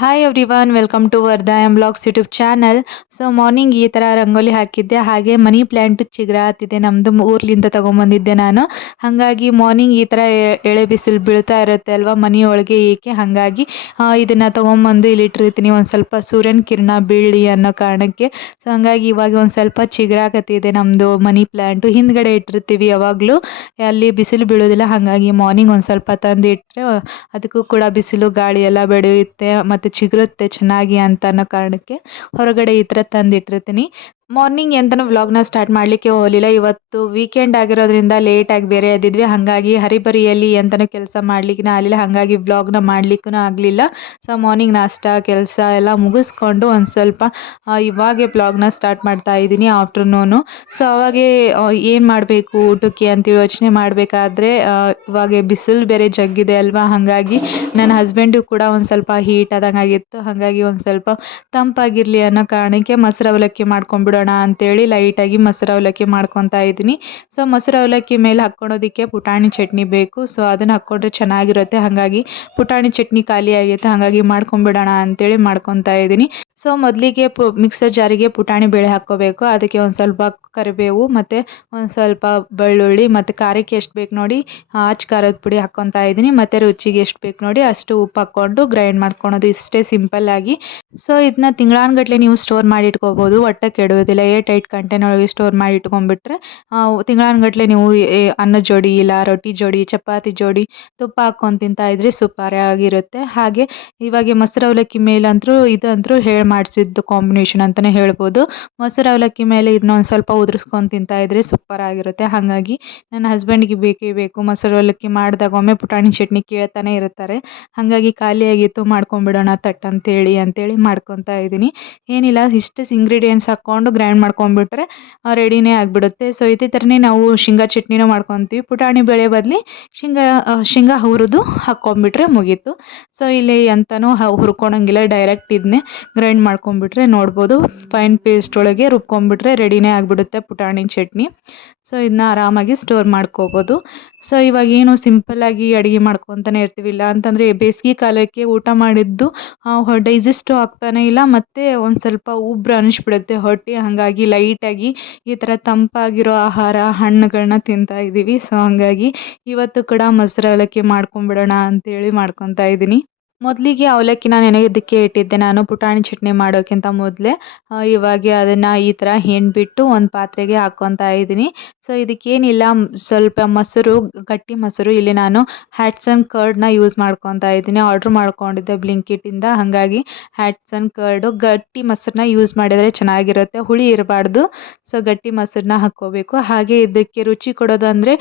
Hi everyone, welcome to Vardhayam vlogs YouTube channel. So morning ಈ ಥರ ರಂಗೋಲಿ ಹಾಕಿದ್ದೆ, ಹಾಗೆ ಮನಿ ಪ್ಲ್ಯಾಂಟು ಚಿಗುರಾತಿದೆ. ನಮ್ಮದು ಊರ್ಲಿಂದ ತೊಗೊಂಬಂದಿದ್ದೆ ನಾನು. ಹಾಗಾಗಿ ಮಾರ್ನಿಂಗ್ ಈ ಥರ ಎಳೆ ಬಿಸಿಲು ಬೀಳ್ತಾ ಇರುತ್ತೆ ಅಲ್ವಾ ಮನೆಯೊಳಗೆ ಏಕೆ, ಹಾಗಾಗಿ ಇದನ್ನು ತೊಗೊಂಬಂದು ಇಲ್ಲಿ ಇಟ್ಟಿರ್ತೀನಿ. ಒಂದು ಸ್ವಲ್ಪ ಸೂರ್ಯನ ಕಿರಣ ಬೀಳಲಿ ಅನ್ನೋ ಕಾರಣಕ್ಕೆ. ಸೊ ಹಾಗಾಗಿ ಇವಾಗ ಒಂದು ಸ್ವಲ್ಪ ಚಿಗುರಾಕತ್ತಿದೆ ನಮ್ಮದು ಮನಿ ಪ್ಲ್ಯಾಂಟು. ಹಿಂದ್ಗಡೆ ಇಟ್ಟಿರ್ತೀವಿ ಯಾವಾಗಲೂ, ಅಲ್ಲಿ ಬಿಸಿಲು ಬೀಳೋದಿಲ್ಲ. ಹಾಗಾಗಿ ಮಾರ್ನಿಂಗ್ ಒಂದು ಸ್ವಲ್ಪ ತಂದು ಇಟ್ಟರೆ ಅದಕ್ಕೂ ಕೂಡ ಬಿಸಿಲು ಗಾಳಿ ಎಲ್ಲ ಬೆಳೆಯುತ್ತೆ ಮತ್ತು ಚಿಗುರುತ್ತೆ ಚೆನ್ನಾಗಿ ಅಂತ ಅನ್ನೋ ಕಾರಣಕ್ಕೆ ಹೊರಗಡೆ ಈ ಥರ ತಂದಿಟ್ಟಿರ್ತೀನಿ. ಮಾರ್ನಿಂಗ್ ಎಂತನೂ ವ್ಲಾಗ್ನ ಸ್ಟಾರ್ಟ್ ಮಾಡಲಿಕ್ಕೆ ಹೋಗಲಿಲ್ಲ. ಇವತ್ತು ವೀಕೆಂಡ್ ಆಗಿರೋದ್ರಿಂದ ಲೇಟಾಗಿ ಬೇರೆ ಎದ್ದಿದ್ವಿ. ಹಾಗಾಗಿ ಹರಿಬರಿಯಲ್ಲಿ ಎಂತನೂ ಕೆಲಸ ಮಾಡಲಿಕ್ಕೆ ಆಗಲಿಲ್ಲ. ಹಾಗಾಗಿ ವ್ಲಾಗ್ನ ಮಾಡಲಿಕ್ಕೂ ಆಗಲಿಲ್ಲ. ಸೊ ಮಾರ್ನಿಂಗ್ ನಾಷ್ಟ ಕೆಲಸ ಎಲ್ಲ ಮುಗಿಸ್ಕೊಂಡು ಒಂದು ಸ್ವಲ್ಪ ಇವಾಗೆ ವ್ಲಾಗ್ನ ಸ್ಟಾರ್ಟ್ ಮಾಡ್ತಾ ಇದ್ದೀನಿ ಆಫ್ಟರ್ನೂನು. ಸೊ ಅವಾಗೆ ಏನು ಮಾಡಬೇಕು ಊಟಕ್ಕೆ ಅಂತ ಯೋಚನೆ ಮಾಡಬೇಕಾದ್ರೆ ಇವಾಗ ಬಿಸಿಲು ಬೇರೆ ಜಗ್ಗಿದೆ ಅಲ್ವಾ, ಹಾಗಾಗಿ ನನ್ನ ಹಸ್ಬೆಂಡು ಕೂಡ ಒಂದು ಸ್ವಲ್ಪ ಹೀಟ್ ಆದಂಗೆ ಆಗಿತ್ತು. ಹಾಗಾಗಿ ಒಂದು ಸ್ವಲ್ಪ ತಂಪಾಗಿರಲಿ ಅನ್ನೋ ಕಾರಣಕ್ಕೆ ಮೊಸರು ಅವಲಕ್ಕಿ ಮಾಡ್ಕೊಂಡ್ಬಿಡೋಣ ಅಂತೇಳಿ ಲೈಟಾಗಿ ಮೊಸರು ಅವಲಕ್ಕಿ ಮಾಡ್ಕೊತಾ ಇದ್ದೀನಿ. ಸೊ ಮೊಸರು ಅವಲಕ್ಕಿ ಮೇಲೆ ಹಾಕ್ಕೊಳೋದಕ್ಕೆ ಪುಟಾಣಿ ಚಟ್ನಿ ಬೇಕು. ಸೊ ಅದನ್ನು ಹಾಕ್ಕೊಂಡ್ರೆ ಚೆನ್ನಾಗಿರುತ್ತೆ. ಹಾಗಾಗಿ ಪುಟಾಣಿ ಚಟ್ನಿ ಖಾಲಿ ಆಗೈತೆ, ಹಾಗಾಗಿ ಮಾಡ್ಕೊಂಡ್ಬಿಡೋಣ ಅಂತೇಳಿ ಮಾಡ್ಕೊತಾ ಇದ್ದೀನಿ. ಸೊ ಮೊದಲಿಗೆ ಮಿಕ್ಸರ್ ಜಾರಿಗೆ ಪುಟಾಣಿ ಬೇಳೆ ಹಾಕ್ಕೋಬೇಕು. ಅದಕ್ಕೆ ಒಂದು ಸ್ವಲ್ಪ ಕರಿಬೇವು ಮತ್ತು ಒಂದು ಸ್ವಲ್ಪ ಬೆಳ್ಳುಳ್ಳಿ ಮತ್ತು ಖಾರಕ್ಕೆ ಎಷ್ಟು ಬೇಕು ನೋಡಿ ಆಚ್ ಖಾರದ ಪುಡಿ ಹಾಕ್ಕೊತಾ ಇದ್ದೀನಿ. ಮತ್ತು ರುಚಿಗೆ ಎಷ್ಟು ಬೇಕು ನೋಡಿ ಅಷ್ಟು ಉಪ್ಪು ಹಾಕ್ಕೊಂಡು ಗ್ರೈಂಡ್ ಮಾಡ್ಕೊಳೋದು, ಇಷ್ಟೇ ಸಿಂಪಲ್ಲಾಗಿ. ಸೊ ಇದನ್ನ ತಿಂಗಳಾನ್ಗಟ್ಲೆ ನೀವು ಸ್ಟೋರ್ ಮಾಡಿ ಇಟ್ಕೋಬೋದು, ಒಟ್ಟು ಕೆಡೋದಿಲ್ಲ. ಏರ್ ಟೈಟ್ ಕಂಟೈನರ್ ಒಳಗೆ ಸ್ಟೋರ್ ಮಾಡಿ ಇಟ್ಕೊಂಡ್ಬಿಟ್ರೆ ತಿಂಗಳಾನ್ಗಟ್ಲೆ ನೀವು ಅನ್ನದ ಜೋಡಿ ಇಲ್ಲ ರೊಟ್ಟಿ ಜೋಡಿ ಚಪಾತಿ ಜೋಡಿ ತುಪ್ಪ ಹಾಕ್ಕೊಂಡು ತಿಂತಾ ಇದ್ರೆ ಸೂಪರ್ ಆಗಿರುತ್ತೆ. ಹಾಗೆ ಇವಾಗ ಮೊಸರು ಅವಲಕ್ಕಿ ಮೇಲಂತರೂ ಇದಂತರೂ ಮಾಡಿಸಿದ್ದು ಕಾಂಬಿನೇಷನ್ ಅಂತಲೇ ಹೇಳ್ಬೋದು. ಮೊಸರು ಅವಲಕ್ಕಿ ಮೇಲೆ ಇದನ್ನ ಒಂದು ಸ್ವಲ್ಪ ಉದುರಿಸ್ಕೊಂಡು ತಿಂತಾ ಇದ್ರೆ ಸೂಪರ್ ಆಗಿರುತ್ತೆ. ಹಾಗಾಗಿ ನನ್ನ ಹಸ್ಬೆಂಡ್ಗೆ ಬೇಕೇ ಬೇಕು. ಮೊಸರು ಅವಲಕ್ಕಿ ಮಾಡಿದಾಗ ಒಮ್ಮೆ ಪುಟಾಣಿ ಚಟ್ನಿ ಕೇಳ್ತಾನೆ ಇರ್ತಾರೆ. ಹಾಗಾಗಿ ಖಾಲಿಯಾಗಿತ್ತು ಮಾಡ್ಕೊಂಬಿಡೋಣ ತಟ್ ಅಂತೇಳಿ ಮಾಡ್ಕೊತಾ ಇದ್ದೀನಿ. ಏನಿಲ್ಲ, ಇಷ್ಟು ಇಂಗ್ರೀಡಿಯೆಂಟ್ಸ್ ಹಾಕ್ಕೊಂಡು ಗ್ರೈಂಡ್ ಮಾಡ್ಕೊಂಡ್ಬಿಟ್ರೆ ರೆಡಿನೇ ಆಗಿಬಿಡುತ್ತೆ. ಸೊ ಇದೇ ಥರನೇ ನಾವು ಶೇಂಗಾ ಚಟ್ನಿನೂ ಮಾಡ್ಕೊತೀವಿ. ಪುಟಾಣಿ ಬೇಳೆ ಬದಲಿ ಶೇಂಗಾ ಹುರಿದು ಹಾಕ್ಕೊಂಬಿಟ್ರೆ ಮುಗೀತು. ಸೊ ಇಲ್ಲಿ ಎಂತನೂ ಹುರ್ಕೊಳಂಗಿಲ್ಲ, ಡೈರೆಕ್ಟ್ ಇದನ್ನೇ ಗ್ರೈಂಡ್ ಮಾಡ್ಕೊಂಬಿಟ್ರೆ ನೋಡ್ಬೋದು ಫೈನ್ ಪೇಸ್ಟ್ ಒಳಗೆ ರುಬ್ಕೊಂಬಿಟ್ರೆ ರೆಡಿನೇ ಆಗಿಬಿಡುತ್ತೆ ಪುಟಾಣಿ ಚಟ್ನಿ. ಸೊ ಇದನ್ನ ಆರಾಮಾಗಿ ಸ್ಟೋರ್ ಮಾಡ್ಕೋಬೋದು. ಸೊ ಇವಾಗ ಏನು ಸಿಂಪಲ್ಲಾಗಿ ಅಡುಗೆ ಮಾಡ್ಕೊತಾನೆ ಇರ್ತೀವಿ. ಇಲ್ಲ ಅಂತಂದರೆ ಬೇಸಿಗೆ ಕಾಲಕ್ಕೆ ಊಟ ಮಾಡಿದ್ದು ಡೈಜೆಸ್ಟು ಆಗ್ತಾನೆ ಇಲ್ಲ, ಮತ್ತು ಒಂದು ಸ್ವಲ್ಪ ಉಬ್ರು ಅನಿಸ್ಬಿಡುತ್ತೆ ಹೊಟ್ಟೆ. ಹಾಗಾಗಿ ಲೈಟಾಗಿ ಈ ಥರ ತಂಪಾಗಿರೋ ಆಹಾರ ಹಣ್ಣುಗಳನ್ನ ತಿಂತಾ ಇದ್ದೀವಿ. ಸೊ ಹಾಗಾಗಿ ಇವತ್ತು ಕೂಡ ಮೊಸರು ಅವಲಕ್ಕಿ ಮಾಡ್ಕೊಂಬಿಡೋಣ ಅಂತೇಳಿ ಮಾಡ್ಕೊತಾ ಇದ್ದೀನಿ. ಮೊದಲಿಗೆ ಅವಲಕ್ಕಿನ ನೆನೆಯೋದಕ್ಕೆ ಇಟ್ಟಿದ್ದೆ ನಾನು ಪುಟಾಣಿ ಚಟ್ನಿ ಮಾಡೋಕ್ಕಿಂತ ಮೊದಲೇ. ಇವಾಗ ಅದನ್ನು ಈ ಥರ ಹಿಂಡ್ಬಿಟ್ಟು ಒಂದು ಪಾತ್ರೆಗೆ ಹಾಕ್ಕೊತಾ ಇದ್ದೀನಿ. ಸೊ ಇದಕ್ಕೇನಿಲ್ಲ, ಸ್ವಲ್ಪ ಮೊಸರು, ಗಟ್ಟಿ ಮೊಸರು, ಇಲ್ಲಿ ನಾನು ಹ್ಯಾಟ್ಸನ್ ಕರ್ಡ್ನ ಯೂಸ್ ಮಾಡ್ಕೊತಾ ಇದ್ದೀನಿ. ಆರ್ಡ್ರ್ ಮಾಡ್ಕೊಂಡಿದ್ದೆ ಬ್ಲಿಂಕಿಟಿಂದ, ಹಾಗಾಗಿ ಹ್ಯಾಟ್ಸನ್ ಕರ್ಡು ಗಟ್ಟಿ ಮೊಸರನ್ನ ಯೂಸ್ ಮಾಡಿದರೆ ಚೆನ್ನಾಗಿರುತ್ತೆ, ಹುಳಿ ಇರಬಾರ್ದು. ಸೊ ಗಟ್ಟಿ ಮೊಸರನ್ನ ಹಾಕ್ಕೋಬೇಕು. ಹಾಗೆ ಇದಕ್ಕೆ ರುಚಿ ಕೊಡೋದು ಅಂದರೆ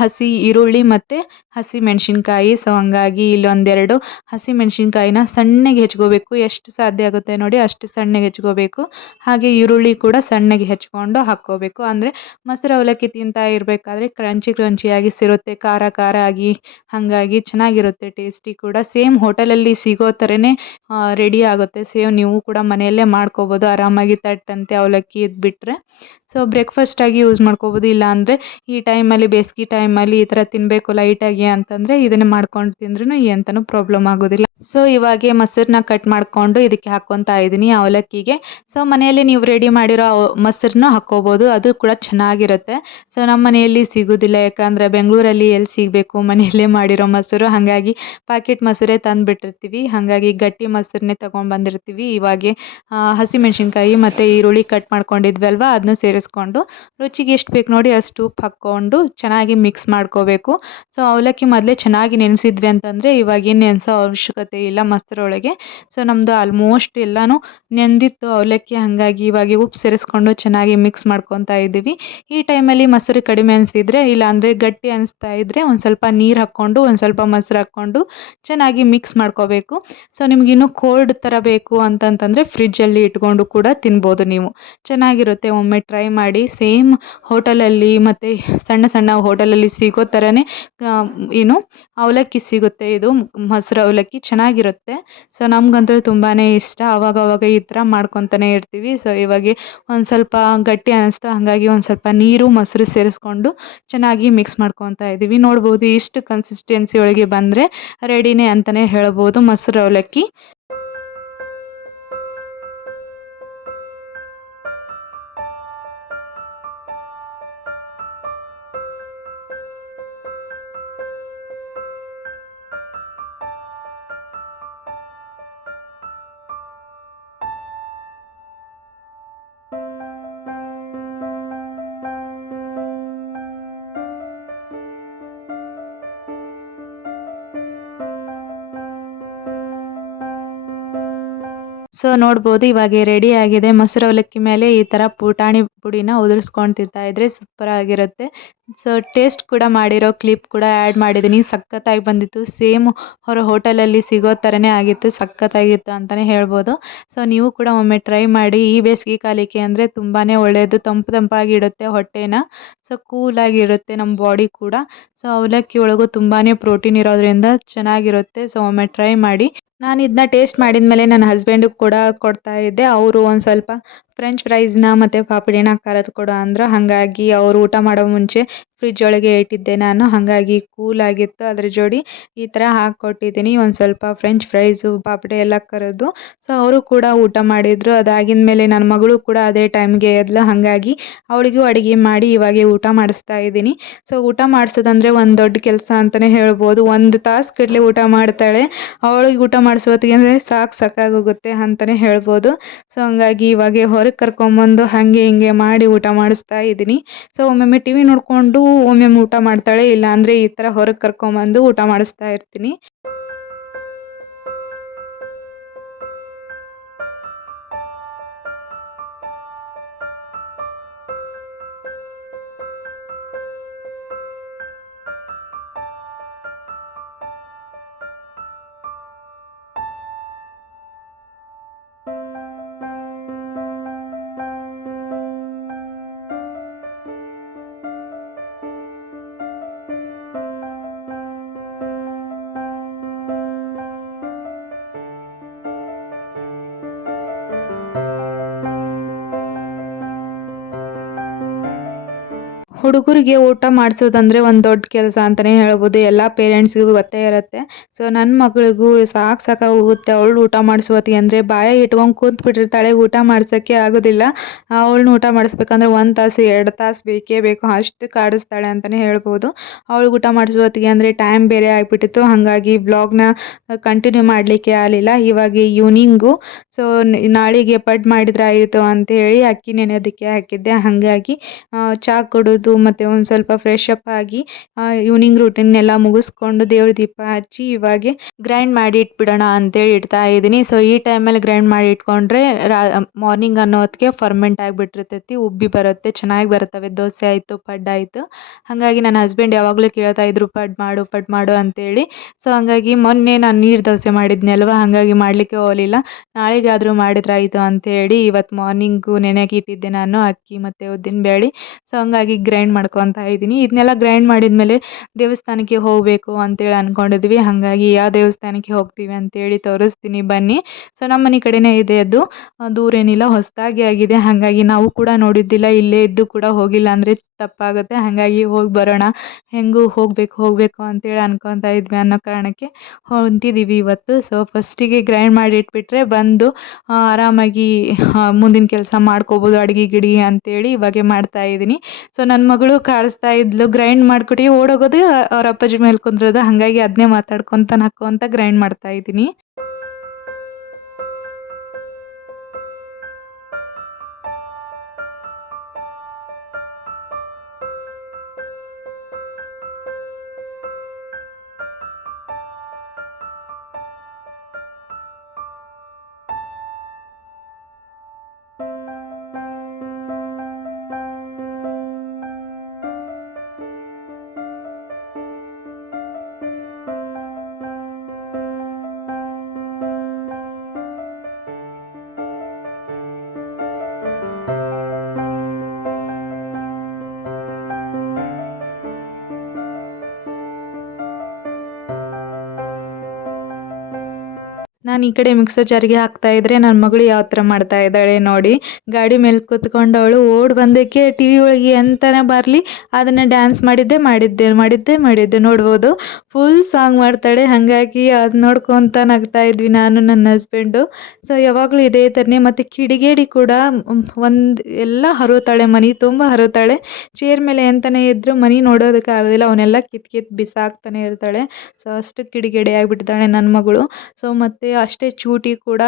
ಹಸಿ ಈರುಳ್ಳಿ ಮತ್ತು ಹಸಿ ಮೆಣಸಿನ್ಕಾಯಿ. ಸೊ ಹಂಗಾಗಿ ಇಲ್ಲೊಂದೆರಡು ಹಸಿ ಮೆಣಸಿನ್ಕಾಯಿನ ಸಣ್ಣಗೆ ಹೆಚ್ಕೋಬೇಕು. ಎಷ್ಟು ಸಾಧ್ಯ ಆಗುತ್ತೆ ನೋಡಿ ಅಷ್ಟು ಸಣ್ಣಗೆ ಹೆಚ್ಕೋಬೇಕು. ಹಾಗೆ ಈರುಳ್ಳಿ ಕೂಡ ಸಣ್ಣಗೆ ಹೆಚ್ಕೊಂಡು ಹಾಕ್ಕೋಬೇಕು. ಅಂದರೆ ಮೊಸರು ಅವಲಕ್ಕಿ ತಿಂತಾ ಇರಬೇಕಾದ್ರೆ ಕ್ರಂಚಿಯಾಗಿ ಸಿರುತ್ತೆ, ಖಾರ ಖಾರ ಆಗಿ, ಹಾಗಾಗಿ ಚೆನ್ನಾಗಿರುತ್ತೆ, ಟೇಸ್ಟಿ ಕೂಡ. ಸೇಮ್ ಹೋಟೆಲಲ್ಲಿ ಸಿಗೋ ಥರನೇ ರೆಡಿ ಆಗುತ್ತೆ. ಸೇಮ್ ನೀವು ಕೂಡ ಮನೆಯಲ್ಲೇ ಮಾಡ್ಕೋಬೋದು ಆರಾಮಾಗಿ ತಟ್ಟಂತೆ ಅವಲಕ್ಕಿ ಇದ್ಬಿಟ್ರೆ. ಸೊ ಬ್ರೇಕ್ಫಾಸ್ಟಾಗಿ ಯೂಸ್ ಮಾಡ್ಕೋಬೋದು. ಇಲ್ಲ ಈ ಟೈಮಲ್ಲಿ ಬೇಸಿಗೆ ಟೈಮಲ್ಲಿ ಈ ಥರ ತಿನ್ನಬೇಕು ಲೈಟಾಗಿ ಅಂತಂದರೆ ಇದನ್ನು ಮಾಡ್ಕೊಂಡು ತಿಂದ್ರೂ ಎಂತನೂ ಪ್ರಾಬ್ಲಮ್ ಆಗೋದಿಲ್ಲ. ಸೊ ಇವಾಗೆ ಮೊಸರನ್ನ ಕಟ್ ಮಾಡಿಕೊಂಡು ಇದಕ್ಕೆ ಹಾಕ್ಕೊತಾ ಇದ್ದೀನಿ ಅವಲಕ್ಕಿಗೆ. ಸೊ ಮನೆಯಲ್ಲಿ ನೀವು ರೆಡಿ ಮಾಡಿರೋ ಮೊಸರನ್ನ ಹಾಕ್ಕೋಬೋದು, ಅದು ಕೂಡ ಚೆನ್ನಾಗಿರುತ್ತೆ. ಸೊ ನಮ್ಮ ಮನೆಯಲ್ಲಿ ಸಿಗೋದಿಲ್ಲ, ಯಾಕಂದರೆ ಬೆಂಗಳೂರಲ್ಲಿ ಎಲ್ಲಿ ಸಿಗಬೇಕು ಮನೆಯಲ್ಲೇ ಮಾಡಿರೋ ಮೊಸರು. ಹಾಗಾಗಿ ಪ್ಯಾಕೆಟ್ ಮೊಸರೇ ತಂದುಬಿಟ್ಟಿರ್ತೀವಿ. ಹಾಗಾಗಿ ಗಟ್ಟಿ ಮೊಸರನ್ನೇ ತೊಗೊಂಡ್ಬಂದಿರ್ತೀವಿ. ಇವಾಗೆ ಹಸಿಮೆಣ್ಸಿನ್ಕಾಯಿ ಮತ್ತು ಈರುಳ್ಳಿ ಕಟ್ ಮಾಡ್ಕೊಂಡಿದ್ವಲ್ವ ಅದನ್ನು ಸೇರಿಸ್ಕೊಂಡು ರುಚಿಗೆ ಎಷ್ಟು ಬೇಕು ನೋಡಿ ಅಷ್ಟು ಉಪ್ಪು ಹಾಕ್ಕೊಂಡು ಚೆನ್ನಾಗಿ ಮಿಕ್ಸ್ ಮಾಡ್ಕೋಬೇಕು. ಸೊ ಅವಲಕ್ಕಿ ಮೊದಲೇ ಚೆನ್ನಾಗಿ ನೆನೆಸಿದ್ವಿ ಅಂತಂದರೆ ಇವಾಗೇನು ನೆನೆಸೋ ಅವಶ್ಯಕತೆ ಇಲ್ಲ ಮೊಸರೊಳಗೆ. ಸೊ ನಮ್ಮದು ಆಲ್ಮೋಸ್ಟ್ ಎಲ್ಲನೂ ನೆಂದಿತ್ತು ಅವಲಕ್ಕಿ, ಹಾಗಾಗಿ ಇವಾಗ ಉಪ್ಪು ಸೇರಿಸ್ಕೊಂಡು ಚೆನ್ನಾಗಿ ಮಿಕ್ಸ್ ಮಾಡ್ಕೊತಾ ಇದ್ದೀವಿ. ಈ ಟೈಮಲ್ಲಿ ಮೊಸರು ಕಡಿಮೆ ಅನಿಸಿದರೆ, ಇಲ್ಲಾಂದರೆ ಗಟ್ಟಿ ಅನಿಸ್ತಾ ಇದ್ದರೆ ಒಂದು ಸ್ವಲ್ಪ ನೀರು ಹಾಕ್ಕೊಂಡು ಒಂದು ಸ್ವಲ್ಪ ಮೊಸರು ಹಾಕ್ಕೊಂಡು ಚೆನ್ನಾಗಿ ಮಿಕ್ಸ್ ಮಾಡ್ಕೋಬೇಕು. ಸೊ ನಿಮಗಿನ್ನೂ ಕೋಲ್ಡ್ ಥರ ಬೇಕು ಅಂತಂತಂದರೆ ಫ್ರಿಜ್ಜಲ್ಲಿ ಇಟ್ಕೊಂಡು ಕೂಡ ತಿನ್ಬೋದು ನೀವು, ಚೆನ್ನಾಗಿರುತ್ತೆ. ಒಮ್ಮೆ ಟ್ರೈ ಮಾಡಿ. ಸೇಮ್ ಹೋಟೆಲಲ್ಲಿ ಮತ್ತು ಸಣ್ಣ ಹೋಟೆಲಲ್ಲಿ ಸಿಗೋ ಥರನೇ ಏನು ಅವಲಕ್ಕಿ ಸಿಗುತ್ತೆ. ಇದು ಮೊಸರು ಅವಲಕ್ಕಿ ಚೆನ್ನಾಗಿರುತ್ತೆ. ಸೊ ನಮಗಂತೂ ತುಂಬಾ ಇಷ್ಟ. ಆವಾಗವಾಗ ಈ ಥರ ಮಾಡ್ಕೊತಾನೆ ಇರ್ತೀವಿ. ಸೊ ಇವಾಗ ಒಂದು ಸ್ವಲ್ಪ ಗಟ್ಟಿ ಅನ್ನಿಸ್ತು, ಹಾಗಾಗಿ ಒಂದು ಸ್ವಲ್ಪ ನೀರು ಮೊಸರು ಸೇರಿಸ್ಕೊಂಡು ಚೆನ್ನಾಗಿ ಮಿಕ್ಸ್ ಮಾಡ್ಕೊತಾ ಇದ್ದೀವಿ. ನೋಡ್ಬೋದು ಇಷ್ಟು ಕನ್ಸಿಸ್ಟೆನ್ಸಿ ಒಳಗೆ ಬಂದರೆ ರೆಡಿನೇ ಅಂತಲೇ ಹೇಳ್ಬೋದು ಮೊಸರು ಅವಲಕ್ಕಿ. ಸೊ ನೋಡ್ಬೋದು ಇವಾಗ ರೆಡಿ ಆಗಿದೆ. ಮೊಸರು ಅವಲಕ್ಕಿ ಮೇಲೆ ಈ ಥರ ಪುಟಾಣಿ ಪುಡಿನ ಉದುರಿಸ್ಕೊಂಡು ತಿಂತಾಯಿದ್ರೆ ಸೂಪರ್ ಆಗಿರುತ್ತೆ. ಸೊ ಟೇಸ್ಟ್ ಕೂಡ ಮಾಡಿರೋ ಕ್ಲಿಪ್ ಕೂಡ ಆ್ಯಡ್ ಮಾಡಿದ್ದೀನಿ. ಸಖತ್ತಾಗಿ ಬಂದಿತ್ತು. ಸೇಮ್ ಹೋಟೆಲಲ್ಲಿ ಸಿಗೋ ಥರನೇ ಆಗಿತ್ತು. ಸಖತ್ತಾಗಿತ್ತು ಅಂತಲೇ ಹೇಳ್ಬೋದು. ಸೊ ನೀವು ಕೂಡ ಒಮ್ಮೆ ಟ್ರೈ ಮಾಡಿ. ಈ ಬೇಸಿಗೆ ಕಾಲಕ್ಕೆ ಅಂದರೆ ತುಂಬಾ ಒಳ್ಳೆಯದು. ತಂಪು ತಂಪಾಗಿ ಇಡುತ್ತೆ ಹೊಟ್ಟೆನ. ಸೊ ಕೂಲಾಗಿರುತ್ತೆ ನಮ್ಮ ಬಾಡಿ ಕೂಡ. ಸೊ ಅವಲಕ್ಕಿ ಒಳಗೂ ತುಂಬಾ ಪ್ರೋಟೀನ್ ಇರೋದ್ರಿಂದ ಚೆನ್ನಾಗಿರುತ್ತೆ. ಸೊ ಒಮ್ಮೆ ಟ್ರೈ ಮಾಡಿ. ನಾನು ಇದನ್ನ ಟೇಸ್ಟ್ ಮಾಡಿದ್ಮೇಲೆ ನನ್ನ ಹಸ್ಬೆಂಡಿಗೆ ಕೂಡ ಕೊಡ್ತಾ ಇದ್ದೆ. ಅವರು ಒಂದು ಸ್ವಲ್ಪ ಫ್ರೆಂಚ್ ಫ್ರೈಸ್‌ನ ಮತ್ತು ಪಾಪಡಿನ ಕರೆದು ಕೊಡು ಅಂದರು. ಹಾಗಾಗಿ ಅವರು ಊಟ ಮಾಡೋ ಮುಂಚೆ ಫ್ರಿಜ್ ಒಳಗೆ ಇಟ್ಟಿದ್ದೆ ನಾನು. ಹಾಗಾಗಿ ಕೂಲ್ ಆಗಿತ್ತು. ಅದ್ರ ಜೋಡಿ ಈ ಥರ ಹಾಕ್ಕೊಟ್ಟಿದ್ದೀನಿ. ಒಂದು ಸ್ವಲ್ಪ ಫ್ರೆಂಚ್ ಫ್ರೈಸು, ಪಾಪಡಿ ಎಲ್ಲ ಕರೆದು. ಸೊ ಅವರು ಕೂಡ ಊಟ ಮಾಡಿದರು. ಅದಾಗಿದ ಮೇಲೆ ನನ್ನ ಮಗಳು ಕೂಡ ಅದೇ ಟೈಮ್ಗೆ ಎದ್ಲು. ಹಾಗಾಗಿ ಅವಳಿಗೂ ಅಡುಗೆ ಮಾಡಿ ಇವಾಗೆ ಊಟ ಮಾಡಿಸ್ತಾ ಇದ್ದೀನಿ. ಸೊ ಊಟ ಮಾಡಿಸೋದಂದ್ರೆ ಒಂದು ದೊಡ್ಡ ಕೆಲಸ ಅಂತಲೇ ಹೇಳ್ಬೋದು. 1 ತಾಸು ಗಟ್ಟಲೆ ಊಟ ಮಾಡ್ತಾಳೆ. ಅವಳಿಗೆ ಊಟ ಮಾಡಿಸೋ ಅಂದರೆ ಸಾಕಾಗೋಗುತ್ತೆ ಅಂತಲೇ ಹೇಳ್ಬೋದು. ಸೊ ಹಂಗಾಗಿ ಇವಾಗ ಹೊರಗೆ ಕರ್ಕೊಂಬಂದು ಹಾಗೆ ಹಿಂಗೆ ಮಾಡಿ ಊಟ ಮಾಡಿಸ್ತಾ ಇದ್ದೀನಿ. ಸೊ ಒಮ್ಮೊಮ್ಮೆ ಟಿ ವಿ ನೋಡಿಕೊಂಡು ಒಮ್ಮೊಮ್ಮೆ ಊಟ ಮಾಡ್ತಾಳೆ. ಇಲ್ಲಾಂದರೆ ಈ ಥರ ಹೊರಗೆ ಕರ್ಕೊಂಬಂದು ಊಟ ಮಾಡಿಸ್ತಾ ಇರ್ತೀನಿ. ಹುಡುಗರಿಗೆ ಊಟ ಮಾಡಿಸೋದಂದ್ರೆ ಒಂದು ದೊಡ್ಡ ಕೆಲಸ ಅಂತಲೇ ಹೇಳ್ಬೋದು. ಎಲ್ಲ ಪೇರೆಂಟ್ಸ್‌ಗೂ ಗೊತ್ತೇ ಇರುತ್ತೆ. ಸೊ ನನ್ನ ಮಗಳಿಗೂ ಸಾಕಾಗೋಗುತ್ತೆ. ಅವಳು ಊಟ ಮಾಡಿಸೋ ಹೊತ್ತಿಗೆ ಅಂದರೆ ಬಾಯಾಗ ಇಟ್ಕೊಂಡು ಕೂತ್ಬಿಟ್ಟಿರ್ತಾಳೆ. ಊಟ ಮಾಡ್ಸೋಕ್ಕೆ ಆಗೋದಿಲ್ಲ. ಅವಳನ್ನ ಊಟ ಮಾಡಿಸ್ಬೇಕಂದ್ರೆ 1 ತಾಸು 2 ತಾಸು ಬೇಕೇ ಬೇಕು. ಅಷ್ಟು ಕಾಡಿಸ್ತಾಳೆ ಅಂತಲೇ ಹೇಳ್ಬೋದು. ಅವಳಿಗೆ ಊಟ ಮಾಡಿಸೋ ಹೊತ್ತಿಗೆ ಅಂದರೆ ಟೈಮ್ ಬೇರೆ ಆಗಿಬಿಟ್ಟಿತ್ತು. ಹಾಗಾಗಿ ವ್ಲಾಗ್ನ ಕಂಟಿನ್ಯೂ ಮಾಡಲಿಕ್ಕೆ ಆಗಲಿಲ್ಲ. ಇವಾಗ ಈವ್ನಿಂಗು ಸೊ ನಾಳೆಗೆ ಪಡ್ ಮಾಡಿದ್ರೆ ಆಯಿತು ಅಂತೇಳಿ ಅಕ್ಕಿ ನೆನೆಯೋದಕ್ಕೆ ಹಾಕಿದ್ದೆ. ಹಾಗಾಗಿ ಚಹಾ ಕುಡಿದು ಮತ್ತು ಒಂದು ಸ್ವಲ್ಪ ಫ್ರೆಶ್ ಅಪ್ ಆಗಿ ಈವ್ನಿಂಗ್ ರೂಟೀನ್ನೆಲ್ಲ ಮುಗಿಸ್ಕೊಂಡು ದೇವ್ರ ದೀಪ ಹಚ್ಚಿ ಇವಾಗೆ ಗ್ರೈಂಡ್ ಮಾಡಿ ಇಟ್ಬಿಡೋಣ ಅಂತೇಳಿ ಇಡ್ತಾ ಇದ್ದೀನಿ. ಸೊ ಈ ಟೈಮಲ್ಲಿ ಗ್ರೈಂಡ್ ಮಾಡಿ ಇಟ್ಕೊಂಡ್ರೆ ಮಾರ್ನಿಂಗ್ ಅನ್ನೋ ಹೊತ್ತಿಗೆ ಫರ್ಮೆಂಟ್ ಆಗಿಬಿಟ್ಟಿರ್ತೈತಿ. ಉಬ್ಬಿ ಬರುತ್ತೆ, ಚೆನ್ನಾಗಿ ಬರ್ತವೆ. ದೋಸೆ ಆಯಿತು, ಪಡ್ಡು ಆಯಿತು. ಹಾಗಾಗಿ ನನ್ನ ಹಸ್ಬೆಂಡ್ ಯಾವಾಗಲೂ ಕೇಳ್ತಾ ಇದ್ರು ಪಡ್ ಮಾಡು ಅಂತೇಳಿ. ಸೊ ಹಾಗಾಗಿ ಮೊನ್ನೆ ನಾನು ನೀರು ದೋಸೆ ಮಾಡಿದ್ನಿ ಅಲ್ವಾ, ಹಾಗಾಗಿ ಮಾಡಲಿಕ್ಕೆ ಹೋಗಲಿಲ್ಲ. ನಾಳೆಗಾದರೂ ಮಾಡಿದ್ರಾಯಿತು ಅಂತೇಳಿ ಇವತ್ತು ಮಾರ್ನಿಂಗು ನೆನೆಗೆ ಇಟ್ಟಿದ್ದೆ ನಾನು ಅಕ್ಕಿ ಮತ್ತು ಉದ್ದಿನಬೇಳೆ. ಸೊ ಹಂಗಾಗಿ ಗ್ರೈಂಡ್ ಮಾಡ್ಕೊತಾ ಇದ್ದೀನಿ. ಇದನ್ನೆಲ್ಲ ಗ್ರೈಂಡ್ ಮಾಡಿದ್ಮೇಲೆ ದೇವಸ್ಥಾನಕ್ಕೆ ಹೋಗಬೇಕು ಅಂತೇಳಿ ಅಂದ್ಕೊಂಡಿದ್ವಿ. ಹಾಗಾಗಿ ಯಾವ ದೇವಸ್ಥಾನಕ್ಕೆ ಹೋಗ್ತೀವಿ ಅಂತೇಳಿ ತೋರಿಸ್ತೀನಿ ಬನ್ನಿ. ಸೊ ನಮ್ಮ ಮನೆ ಕಡೆನೇ ಇದೆ ಅದು, ದೂರ ಏನಿಲ್ಲ, ಹೊಸದಾಗಿ ಆಗಿದೆ. ಹಾಗಾಗಿ ನಾವು ಕೂಡ ನೋಡಿದ್ದಿಲ್ಲ, ಇಲ್ಲೇ ಇದ್ದು ಕೂಡ ಹೋಗಿಲ್ಲ ಅಂದರೆ ತಪ್ಪಾಗುತ್ತೆ. ಹಾಗಾಗಿ ಹೋಗಿ ಬರೋಣ, ಹೆಂಗೂ ಹೋಗಬೇಕು ಅಂತೇಳಿ ಅನ್ಕೊತಾ ಇದ್ವಿ ಅನ್ನೋ ಕಾರಣಕ್ಕೆ ಹೊಂಟಿದ್ದೀವಿ ಇವತ್ತು. ಸೊ ಫಸ್ಟಿಗೆ ಗ್ರೈಂಡ್ ಮಾಡಿ ಇಟ್ಬಿಟ್ರೆ ಬಂದು ಆರಾಮಾಗಿ ಮುಂದಿನ ಕೆಲಸ ಮಾಡ್ಕೋಬೋದು, ಅಡುಗೆ ಗಿಡಿಗೆ ಅಂತೇಳಿ ಇವಾಗೆ ಮಾಡ್ತಾ ಇದ್ದೀನಿ. ಸೊ ನನ್ನ ಮಗಳು ಕಾಡಿಸ್ತಾ ಇದ್ಲು, ಗ್ರೈಂಡ್ ಮಾಡ್ಕೊಟ್ಟು ಓಡೋಗೋದು, ಅವ್ರ ಅಪ್ಪಾಜಿ ಮೇಲೆ ಕುಂದ್ರೋದು. ಹಾಗಾಗಿ ಅದನ್ನೇ ಮಾತಾಡ್ಕೊತ ನಕ್ಕೊಂತ ಗ್ರೈಂಡ್ ಮಾಡ್ತಾ ಇದ್ದೀನಿ. ನಾನು ಈ ಕಡೆ ಮಿಕ್ಸರ್ ಜಾರಿಗೆ ಹಾಕ್ತಾ ಇದ್ರೆ ನನ್ನ ಮಗಳು ಯಾವ ಥರ ಮಾಡ್ತಾ ಇದ್ದಾಳೆ ನೋಡಿ. ಗಾಡಿ ಮೇಲೆ ಕೂತ್ಕೊಂಡವಳು ಓಡಿ ಬಂದಕ್ಕೆ ಟಿ ವಿ ಒಳಗೆ ಎಂತನೇ ಬರಲಿ ಅದನ್ನು ಡ್ಯಾನ್ಸ್ ಮಾಡಿದ್ದೆ ನೋಡ್ಬೋದು. ಫುಲ್ ಸಾಂಗ್ ಮಾಡ್ತಾಳೆ. ಹಾಗಾಗಿ ಅದು ನೋಡ್ಕೊತ ನಗ್ತಾ ಇದ್ವಿ ನಾನು ನನ್ನ ಹಸ್ಬೆಂಡು. ಸೊ ಯಾವಾಗಲೂ ಇದೇ ಥರನೇ. ಮತ್ತು ಕಿಡಿಗೇಡಿ ಕೂಡ ಒಂದು ಎಲ್ಲ ಹರಿತಾಳೆ, ಮನೆ ತುಂಬ ಹರಿತಾಳೆ. ಚೇರ್ ಮೇಲೆ ಎಂತನೇ ಇದ್ದರೂ ಮನೆ ನೋಡೋದಕ್ಕೆ ಆಗೋದಿಲ್ಲ, ಅವನ್ನೆಲ್ಲ ಕಿತ್ತು ಬಿಸಾಕ್ತಾನೆ ಇರ್ತಾಳೆ. ಸೊ ಅಷ್ಟು ಕಿಡಿಗೇಡಿ ಆಗಿಬಿಟ್ಟಿದ್ದಾಳೆ ನನ್ನ ಮಗಳು. ಸೊ ಮತ್ತು ಅಷ್ಟೇ ಚೂಟಿ ಕೂಡ.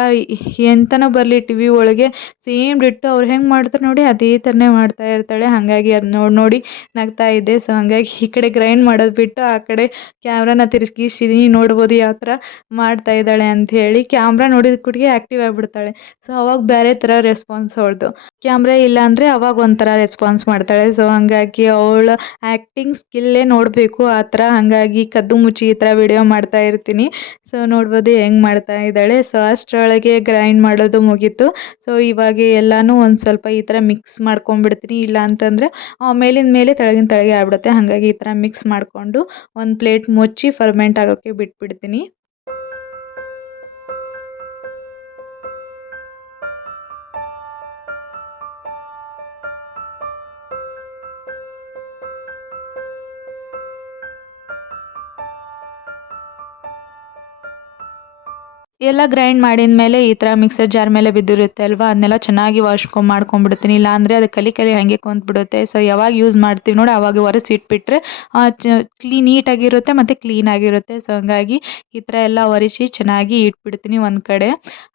ಎಂತನ ಬರಲಿ ಟಿವಿ ಒಳಗೆ ಸೇಮ್ ಡಿಟ್ಟೋ ಅವ್ರು ಹೆಂಗೆ ಮಾಡ್ತಾರೆ ನೋಡಿ ಅದೇ ಥರನೇ ಮಾಡ್ತಾ ಇರ್ತಾಳೆ. ಹಾಗಾಗಿ ಅದು ನೋಡಿ ನೋಡಿ ನಗ್ತಾ ಇದ್ದೆ. ಸೊ ಹಾಗಾಗಿ ಈ ಕಡೆ ಗ್ರೈಂಡ್ ಮಾಡೋದು ಬಿಟ್ಟು ಆ ಕಡೆ ಕ್ಯಾಮ್ರಾನ ತಿರುಗಿಸಿದೀನಿ, ನೋಡ್ಬೋದು ಯಾವ ಥರ ಮಾಡ್ತಾ ಇದ್ದಾಳೆ ಅಂತ ಹೇಳಿ. ಕ್ಯಾಮ್ರಾ ನೋಡಿದ ಕೂಡಲೇ ಆ್ಯಕ್ಟಿವ್ ಆಗಿಬಿಡ್ತಾಳೆ. ಸೊ ಅವಾಗ ಬೇರೆ ಥರ ರೆಸ್ಪಾನ್ಸ್ ಅವಳದು. ಕ್ಯಾಮ್ರಾ ಇಲ್ಲ ಅಂದರೆ ಅವಾಗ ಒಂಥರ ರೆಸ್ಪಾನ್ಸ್ ಮಾಡ್ತಾಳೆ. ಸೊ ಹಾಗಾಗಿ ಅವಳ ಆ್ಯಕ್ಟಿಂಗ್ ಸ್ಕಿಲ್ಲೇ ನೋಡಬೇಕು ಆ ಥರ. ಹಾಗಾಗಿ ಕದ್ದು ಮುಚ್ಚಿ ಈ ಥರ ವಿಡಿಯೋ ಮಾಡ್ತಾ ಇರ್ತೀನಿ. ಸೊ ನೋಡ್ಬೋದು ಹೆಂಗೆ ಮಾಡ್ತಾ ಇದ್ದಾಳೆ. ಸೊ ಅಷ್ಟರೊಳಗೆ ಗ್ರೈಂಡ್ ಮಾಡೋದು ಮುಗೀತು. ಸೊ ಇವಾಗ ಎಲ್ಲನೂ ಒಂದು ಸ್ವಲ್ಪ ಈ ಥರ ಮಿಕ್ಸ್ ಮಾಡ್ಕೊಂಡ್ಬಿಡ್ತೀನಿ. ಇಲ್ಲ ಅಂತಂದರೆ ಮೇಲಿಂದ ಮೇಲೆ ತೆಳಗಿನ ತೆಳಗೆ ಆಗ್ಬಿಡುತ್ತೆ. ಹಾಗಾಗಿ ಈ ಥರ ಮಿಕ್ಸ್ ಮಾಡಿಕೊಂಡು ಒಂದು ಪ್ಲೇಟ್ ಮುಚ್ಚಿ ಫರ್ಮೆಂಟ್ ಆಗೋಕ್ಕೆ ಬಿಟ್ಬಿಡ್ತೀನಿ. ಎಲ್ಲ ಗ್ರೈಂಡ್ ಮಾಡಿದ ಮೇಲೆ ಈ ಥರ ಮಿಕ್ಸರ್ ಜಾರ್ ಮೇಲೆ ಬಿದ್ದಿರುತ್ತೆ ಅಲ್ವಾ, ಅದನ್ನೆಲ್ಲ ಚೆನ್ನಾಗಿ ಮಾಡ್ಕೊಂಡ್ಬಿಡ್ತೀನಿ. ಇಲ್ಲಾಂದರೆ ಅದು ಕಲಿ ಕಲಿ ಹಾಗೆ ಕುಂತ್ಬಿಡುತ್ತೆ. ಸೊ ಯಾವಾಗ ಯೂಸ್ ಮಾಡ್ತೀವಿ ನೋಡಿ ಆವಾಗ ಒರೆಸಿ ಇಟ್ಬಿಟ್ರೆ ನೀಟಾಗಿರುತ್ತೆ ಮತ್ತು ಕ್ಲೀನಾಗಿರುತ್ತೆ. ಸೊ ಹಂಗಾಗಿ ಈ ಥರ ಎಲ್ಲ ಒರೆಸಿ ಚೆನ್ನಾಗಿ ಇಟ್ಬಿಡ್ತೀನಿ ಒಂದು ಕಡೆ.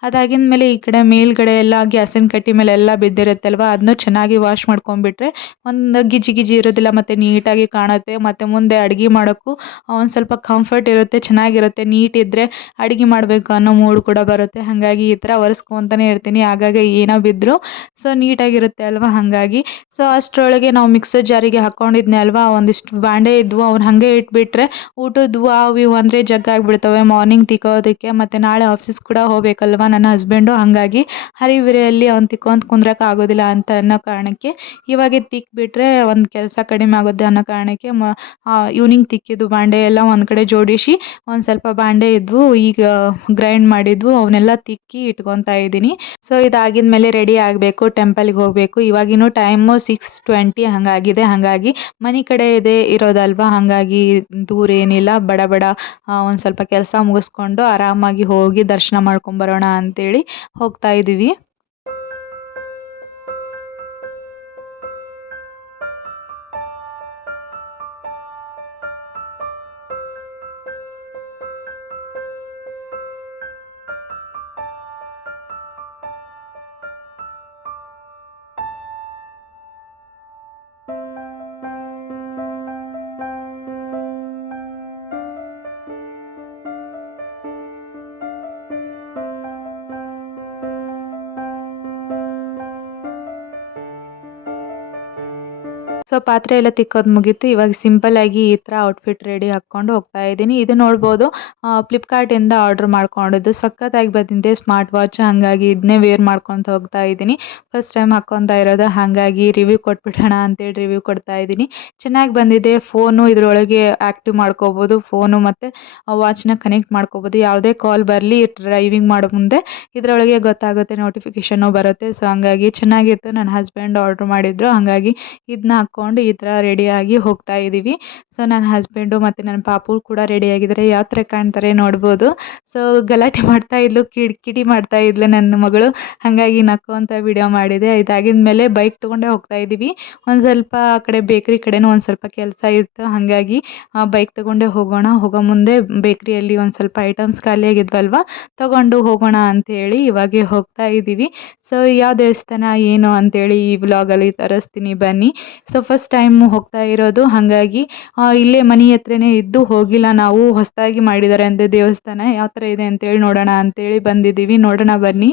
ಅದಾಗಿದ ಮೇಲೆ ಈ ಕಡೆ ಮೇಲ್ಗಡೆ ಎಲ್ಲ ಗ್ಯಾಸಿನ ಕಟ್ಟಿ ಮೇಲೆ ಎಲ್ಲ ಬಿದ್ದಿರುತ್ತಲ್ವ, ಅದನ್ನು ಚೆನ್ನಾಗಿ ವಾಶ್ ಮಾಡ್ಕೊಂಡ್ಬಿಟ್ರೆ ಒಂದು ಗಿಜಿ ಗಿಜಿ ಇರೋದಿಲ್ಲ ಮತ್ತು ನೀಟಾಗಿ ಕಾಣುತ್ತೆ. ಮತ್ತು ಮುಂದೆ ಅಡುಗೆ ಮಾಡೋಕ್ಕೂ ಒಂದು ಸ್ವಲ್ಪ ಕಂಫರ್ಟ್ ಇರುತ್ತೆ, ಚೆನ್ನಾಗಿರುತ್ತೆ. ನೀಟ್ ಇದ್ದರೆ ಅಡುಗೆ ಮಾಡಬೇಕು ಅನ್ನೋ ಮೂಡ್ ಕೂಡ ಬರುತ್ತೆ. ಹಾಗಾಗಿ ಈ ಥರ ಒರೆಸ್ಕೊತಾನೆ ಇರ್ತೀನಿ ಆಗಾಗ ಏನೋ ಬಿದ್ದರೂ. ಸೊ ನೀಟಾಗಿರುತ್ತೆ ಅಲ್ವಾ, ಹಾಗಾಗಿ. ಸೊ ಅಷ್ಟರೊಳಗೆ ನಾವು ಮಿಕ್ಸರ್ ಜಾರಿಗೆ ಹಾಕ್ಕೊಂಡಿದ್ನೆ ಅಲ್ವಾ, ಒಂದಿಷ್ಟು ಬಾಂಡೆ ಇದ್ವು, ಅವ್ನು ಹಾಗೆ ಇಟ್ಬಿಟ್ರೆ ಊಟದ್ದು ಅವು ಇವು ಅಂದರೆ ಜಗ್ಗಾಗಿಬಿಡ್ತವೆ ಮಾರ್ನಿಂಗ್ ತಿಕ್ಕೋದಕ್ಕೆ. ಮತ್ತು ನಾಳೆ ಆಫೀಸ್ ಕೂಡ ಹೋಗಬೇಕಲ್ವ ನನ್ನ ಹಸ್ಬೆಂಡು. ಹಾಗಾಗಿ ಹರಿಬಿರಿಯಲ್ಲಿ ಅವ್ನು ತಿಕ್ಕೊಂತ ಕುಂದ್ರಕ್ಕೆ ಆಗೋದಿಲ್ಲ ಅಂತ ಅನ್ನೋ ಕಾರಣಕ್ಕೆ ಇವಾಗೆ ತಿಕ್ಬಿಟ್ರೆ ಒಂದು ಕೆಲಸ ಕಡಿಮೆ ಆಗುತ್ತೆ ಅನ್ನೋ ಕಾರಣಕ್ಕೆ ಈವ್ನಿಂಗ್ ತಿಕ್ಕಿದ್ದು ಬಾಂಡೆ ಎಲ್ಲ ಒಂದು ಕಡೆ ಜೋಡಿಸಿ ಒಂದು ಸ್ವಲ್ಪ ಬಾಂಡೆ ಇದ್ವು ಈಗ ಗ್ರೈಂಡ್ ಮಾಡಿದ್ವು ಅವನ್ನೆಲ್ಲ ತಿಕ್ಕಿ ಇಟ್ಕೊತಾ ಇದ್ದೀನಿ. ಸೊ ಇದಾಗಿದ ಮೇಲೆ ರೆಡಿ ಆಗಬೇಕು, ಟೆಂಪಲ್ಗೆ ಹೋಗಬೇಕು. ಇವಾಗಿನ್ನೂ ಟೈಮು 6:20 ಹಾಗಾಗಿದೆ. ಹಾಗಾಗಿ ಮನೆ ಕಡೆ ಇರೋದಲ್ವಾ, ಹಾಗಾಗಿ ದೂರ ಏನಿಲ್ಲ, ಬಡ ಬಡ ಒಂದು ಸ್ವಲ್ಪ ಕೆಲಸ ಮುಗಿಸ್ಕೊಂಡು ಆರಾಮಾಗಿ ಹೋಗಿ ದರ್ಶನ ಮಾಡ್ಕೊಂಬರೋಣ ಅಂತೇಳಿ ಹೋಗ್ತಾ ಇದ್ದೀವಿ. ಸೊ ಪಾತ್ರೆ ಎಲ್ಲ ತಿಕ್ಕೋದು ಮುಗೀತು. ಇವಾಗ ಸಿಂಪಲ್ಲಾಗಿ ಈ ಥರ ಔಟ್ಫಿಟ್ ರೆಡಿ ಹಾಕ್ಕೊಂಡು ಹೋಗ್ತಾ ಇದ್ದೀನಿ. ಇದು ನೋಡ್ಬೋದು ಫ್ಲಿಪ್ಕಾರ್ಟಿಂದ ಆರ್ಡ್ರ್ ಮಾಡ್ಕೊಂಡಿದ್ದು. ಸಖತ್ತಾಗಿ ಬಂದಿದೆ ಸ್ಮಾರ್ಟ್ ವಾಚ್. ಹಾಗಾಗಿ ಇದನ್ನೇ ವೇರ್ ಮಾಡ್ಕೊತ ಹೋಗ್ತಾ ಇದ್ದೀನಿ. ಫಸ್ಟ್ ಟೈಮ್ ಹಾಕ್ಕೊತಾ ಇರೋದು, ಹಾಗಾಗಿ ರಿವ್ಯೂ ಕೊಟ್ಬಿಡೋಣ ಅಂತೇಳಿ ರಿವ್ಯೂ ಕೊಡ್ತಾ ಇದ್ದೀನಿ. ಚೆನ್ನಾಗಿ ಬಂದಿದೆ. ಫೋನು ಇದರೊಳಗೆ ಆ್ಯಕ್ಟಿವ್ ಮಾಡ್ಕೋಬೋದು. ಫೋನು ಮತ್ತು ವಾಚ್ನ ಕನೆಕ್ಟ್ ಮಾಡ್ಕೋಬೋದು. ಯಾವುದೇ ಕಾಲ್ ಬರಲಿ ಡ್ರೈವಿಂಗ್ ಮಾಡೋ ಮುಂದೆ ಇದರೊಳಗೆ ಗೊತ್ತಾಗುತ್ತೆ, ನೋಟಿಫಿಕೇಷನ್ನು ಬರುತ್ತೆ. ಸೊ ಹಂಗಾಗಿ ಚೆನ್ನಾಗಿತ್ತು. ನನ್ನ ಹಸ್ಬೆಂಡ್ ಆರ್ಡ್ರ್ ಮಾಡಿದ್ರು, ಹಾಗಾಗಿ ಇದನ್ನ ಹಾಕ್ಕೊಂಡು ಈ ಥರ ರೆಡಿಯಾಗಿ ಹೋಗ್ತಾ ಇದ್ದೀವಿ. ಸೊ ನನ್ನ ಹಸ್ಬೆಂಡು ಮತ್ತು ನನ್ನ ಪಾಪು ಕೂಡ ರೆಡಿಯಾಗಿದ್ದಾರೆ. ಯಾವ ಥರ ಕಾಣ್ತಾರೆ ನೋಡ್ಬೋದು. ಸೊ ಗಲಾಟೆ ಮಾಡ್ತಾ ಇದ್ಲು, ಕಿಟಿ ಮಾಡ್ತಾ ಇದ್ಲು ನನ್ನ ಮಗಳು. ಹಾಗಾಗಿ ನಕ್ಕೊಂತ ವಿಡಿಯೋ ಮಾಡಿದೆ. ಇದಾಗಿದ ಮೇಲೆ ಬೈಕ್ ತೊಗೊಂಡೇ ಹೋಗ್ತಾ ಇದ್ದೀವಿ. ಒಂದು ಸ್ವಲ್ಪ ಆ ಕಡೆ ಬೇಕ್ರಿ ಕಡೆನೂ ಒಂದು ಸ್ವಲ್ಪ ಕೆಲಸ ಇತ್ತು, ಹಾಗಾಗಿ ಬೈಕ್ ತೊಗೊಂಡೇ ಹೋಗೋಣ. ಹೋಗೋ ಮುಂದೆ ಬೇಕ್ರಿಯಲ್ಲಿ ಒಂದು ಸ್ವಲ್ಪ ಐಟಮ್ಸ್ ಖಾಲಿಯಾಗಿದ್ವಲ್ವ, ತೊಗೊಂಡು ಹೋಗೋಣ ಅಂಥೇಳಿ ಇವಾಗೆ ಹೋಗ್ತಾ ಇದ್ದೀವಿ. ಸೊ ಯಾವ ದೇವಸ್ಥಾನ ಏನು ಅಂತೇಳಿ ಈ ವ್ಲಾಗಲ್ಲಿ ತೋರಿಸ್ತೀನಿ ಬನ್ನಿ. ಸೊ ಫಸ್ಟ್ ಟೈಮ್ ಹೋಗ್ತಾ ಇರೋದು, ಹಾಗಾಗಿ ಇಲ್ಲೇ ಮನೆ ಹತ್ರನೇ ಇದ್ದು ಹೋಗಿಲ್ಲ ನಾವು. ಹೊಸದಾಗಿ ಮಾಡಿದ್ದಾರೆ ಅಂತೆ ದೇವಸ್ಥಾನ, ಯಾವ ಥರ ಇದೆ ಅಂತೇಳಿ ನೋಡೋಣ ಅಂತೇಳಿ ಬಂದಿದ್ದೀವಿ. ನೋಡೋಣ ಬನ್ನಿ.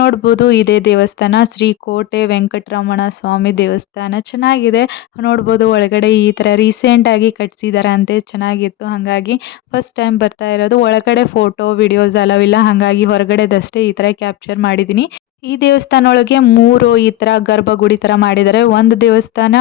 ನೋಡ್ಬೋದು ಇದೇ ದೇವಸ್ಥಾನ ಶ್ರೀ ಕೋಟೆ ವೆಂಕಟರಮಣ ಸ್ವಾಮಿ ದೇವಸ್ಥಾನ ಚೆನ್ನಾಗಿದೆ. ನೋಡ್ಬೋದು ಒಳಗಡೆ ಈ ಥರ ರೀಸೆಂಟಾಗಿ ಕಟ್ಸಿದಾರಂತೆ ಚೆನ್ನಾಗಿತ್ತು. ಹಾಗಾಗಿ ಫಸ್ಟ್ ಟೈಮ್ ಬರ್ತಾ ಇರೋದು. ಒಳಗಡೆ ಫೋಟೋ ವಿಡಿಯೋಸ್ ಅಲೌ ಇಲ್ಲ, ಹಾಗಾಗಿ ಹೊರಗಡೆದಷ್ಟೇ ಈ ಥರ ಕ್ಯಾಪ್ಚರ್ ಮಾಡಿದ್ದೀನಿ. ಈ ದೇವಸ್ಥಾನ ಒಳಗೆ 3 ಈ ಥರ ಗರ್ಭಗುಡಿ ಥರ ಮಾಡಿದ್ದಾರೆ. ಒಂದು ದೇವಸ್ಥಾನ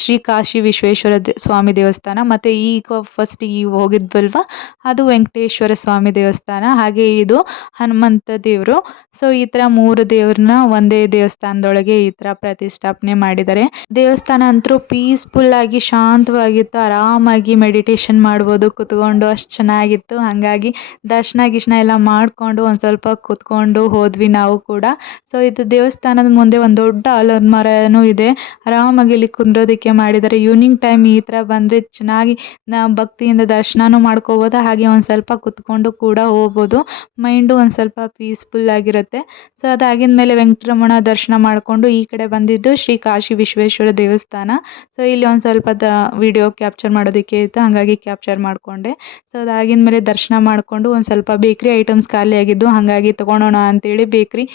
ಶ್ರೀ ಕಾಶಿ ವಿಶ್ವೇಶ್ವರ ಸ್ವಾಮಿ ದೇವಸ್ಥಾನ, ಮತ್ತು ಈಗ ಫಸ್ಟ್ ಈಗ ಹೋಗಿದ್ವಲ್ವ ಅದು ವೆಂಕಟೇಶ್ವರ ಸ್ವಾಮಿ ದೇವಸ್ಥಾನ, ಹಾಗೆ ಇದು ಹನುಮಂತ ದೇವರು. ಸೊ ಈ ಥರ 3 ದೇವ್ರನ್ನ ಒಂದೇ ದೇವಸ್ಥಾನದೊಳಗೆ ಈ ಥರ ಪ್ರತಿಷ್ಠಾಪನೆ ಮಾಡಿದ್ದಾರೆ. ದೇವಸ್ಥಾನ ಅಂತೂ ಪೀಸ್ಫುಲ್ ಆಗಿ ಶಾಂತವಾಗಿತ್ತು. ಆರಾಮಾಗಿ ಮೆಡಿಟೇಷನ್ ಮಾಡ್ಬೋದು ಕುತ್ಕೊಂಡು, ಅಷ್ಟು ಚೆನ್ನಾಗಿತ್ತು. ಹಾಗಾಗಿ ದರ್ಶನ ಗಿರ್ಶನ ಎಲ್ಲ ಮಾಡಿಕೊಂಡು ಒಂದು ಸ್ವಲ್ಪ ಕುತ್ಕೊಂಡು ಹೋದ್ವಿ ನಾವು ಕೂಡ. ಸೊ ಇದು ದೇವಸ್ಥಾನದ ಮುಂದೆ ಒಂದು ದೊಡ್ಡ ಆಲದ ಮರನೂ ಇದೆ. ಆರಾಮಾಗಿ ಇಲ್ಲಿ ಕುಂದ್ರೋದಕ್ಕೆ ಮಾಡಿದ್ದಾರೆ. ಈವ್ನಿಂಗ್ ಟೈಮ್ ಈ ಥರ ಬಂದರೆ ಚೆನ್ನಾಗಿ ಭಕ್ತಿಯಿಂದ ದರ್ಶನನೂ ಮಾಡ್ಕೋಬೋದು, ಹಾಗೆ ಒಂದು ಸ್ವಲ್ಪ ಕುತ್ಕೊಂಡು ಕೂಡ ಹೋಗ್ಬೋದು. ಮೈಂಡು ಒಂದು ಸ್ವಲ್ಪ ಪೀಸ್ಫುಲ್ ಆಗಿರುತ್ತೆ. ಸೊ ಅದಾಗಿದ ಮೇಲೆ ವೆಂಕಟರಮಣ ದರ್ಶನ ಮಾಡಿಕೊಂಡು ಈ ಕಡೆ ಬಂದಿದ್ದು ಶ್ರೀ ಕಾಶಿ ವಿಶ್ವೇಶ್ವರ ದೇವಸ್ಥಾನ. ಸೊ ಇಲ್ಲಿ ಒಂದು ಸ್ವಲ್ಪ ವಿಡಿಯೋ ಕ್ಯಾಪ್ಚರ್ ಮಾಡೋದಕ್ಕೆ ಇತ್ತು, ಹಾಗಾಗಿ ಕ್ಯಾಪ್ಚರ್ ಮಾಡಿಕೊಂಡೆ. ಸೊ ಅದಾಗಿದ ಮೇಲೆ ದರ್ಶನ ಮಾಡಿಕೊಂಡು ಒಂದು ಸ್ವಲ್ಪ ಬೇಕ್ರಿ ಐಟಮ್ಸ್ ಖಾಲಿ ಆಗಿದ್ದು, ಹಾಗಾಗಿ ತೊಗೊಳೋಣ ಅಂತೇಳಿ ಬೇಕ್ರಿ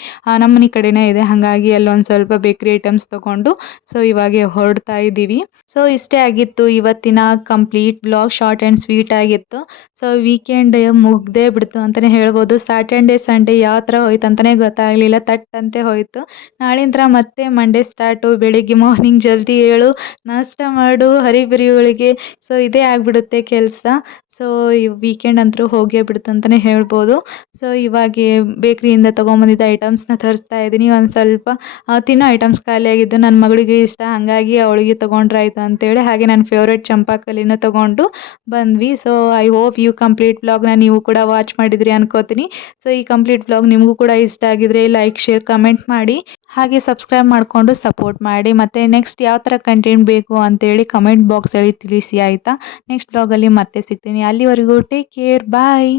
ನಮ್ಮನೆ ಕಡೆನೇ ಇದೆ, ಹಾಗಾಗಿ ಅಲ್ಲೊಂದು ಸ್ವಲ್ಪ ಬೇಕ್ರಿ ಐಟಮ್ಸ್ ತೊಗೊಂಡು ಸೊ ಇವಾಗ ಹೊರಡ್ತಾ ಇದ್ದೀವಿ. ಸೊ ಇಷ್ಟೇ ಆಗಿತ್ತು ಇವತ್ತಿನ complete blog. Short and sweet ಆಗಿತ್ತು. ಸೊ ವೀಕೆಂಡ್ ಮುಗ್ದೇ ಬಿಡ್ತು ಅಂತಲೇ ಹೇಳ್ಬೋದು. ಸ್ಯಾಟರ್ಡೆ ಸಂಡೇ ಯಾವ ಥರ ಹೋಯ್ತು ಅಂತಲೇ ಗೊತ್ತಾಗಲಿಲ್ಲ, ತಟ್ಟಂತೆ ಹೋಯಿತು. ನಾಳಿಂದ ಮತ್ತೆ ಮಂಡೇ ಸ್ಟಾರ್ಟು. ಬೆಳಿಗ್ಗೆ ಮಾರ್ನಿಂಗ್ ಜಲ್ದಿ ಏಳು, ನಾಷ್ಟ ಮಾಡು, ಹರಿಬರಿಗಳಿಗೆ. ಸೊ ಇದೇ ಆಗಿಬಿಡುತ್ತೆ ಕೆಲಸ. ಸೊ ಈ ವೀಕೆಂಡ್ ಅಂತೂ ಹೋಗೇ ಬಿಡ್ತು ಅಂತಲೇ ಹೇಳ್ಬೋದು. ಸೊ ಇವಾಗ ಬೇಕ್ರಿಯಿಂದ ತೊಗೊಂಬಂದಿದ್ದ ಐಟಮ್ಸ್ನ ತರಿಸ್ತಾ ಇದ್ದೀನಿ. ಒಂದು ಸ್ವಲ್ಪ ತಿನ್ನೋ ಐಟಮ್ಸ್ ಖಾಲಿಯಾಗಿದ್ದು ನನ್ನ ಮಗಳಿಗೆ ಇಷ್ಟ, ಹಾಗಾಗಿ ಅವಳಿಗೆ ತೊಗೊಂಡ್ರಾಯ್ತು ಅಂತೇಳಿ, ಹಾಗೆ ನನ್ನ ಫೇವ್ರೇಟ್ ಚಂಪಾಕಲಿನೂ ತೊಗೊಂಡು ಬಂದ್ವಿ. So I hope you complete ವ್ಲಾಗ್ನ ನೀವು ಕೂಡ ವಾಚ್ ಮಾಡಿದ್ರಿ ಅನ್ಕೋತೀನಿ. ಸೊ ಈ ಕಂಪ್ಲೀಟ್ ವ್ಲಾಗ್ ನಿಮಗೂ ಕೂಡ ಇಷ್ಟ ಆಗಿದ್ರೆ ಲೈಕ್, ಶೇರ್, ಕಮೆಂಟ್ ಮಾಡಿ, ಹಾಗೆ ಸಬ್ಸ್ಕ್ರೈಬ್ ಮಾಡಿಕೊಂಡು ಸಪೋರ್ಟ್ ಮಾಡಿ. ಮತ್ತು ನೆಕ್ಸ್ಟ್ ಯಾವ ಥರ ಕಂಟೆಂಟ್ ಬೇಕು ಅಂತೇಳಿ ಕಮೆಂಟ್ ಬಾಕ್ಸಲ್ಲಿ ತಿಳಿಸಿ ಆಯಿತಾ. ನೆಕ್ಸ್ಟ್ ವ್ಲಾಗಲ್ಲಿ ಮತ್ತೆ ಸಿಗ್ತೀನಿ. ಅಲ್ಲಿವರೆಗೂ ಟೇಕ್ ಕೇರ್, ಬಾಯ್.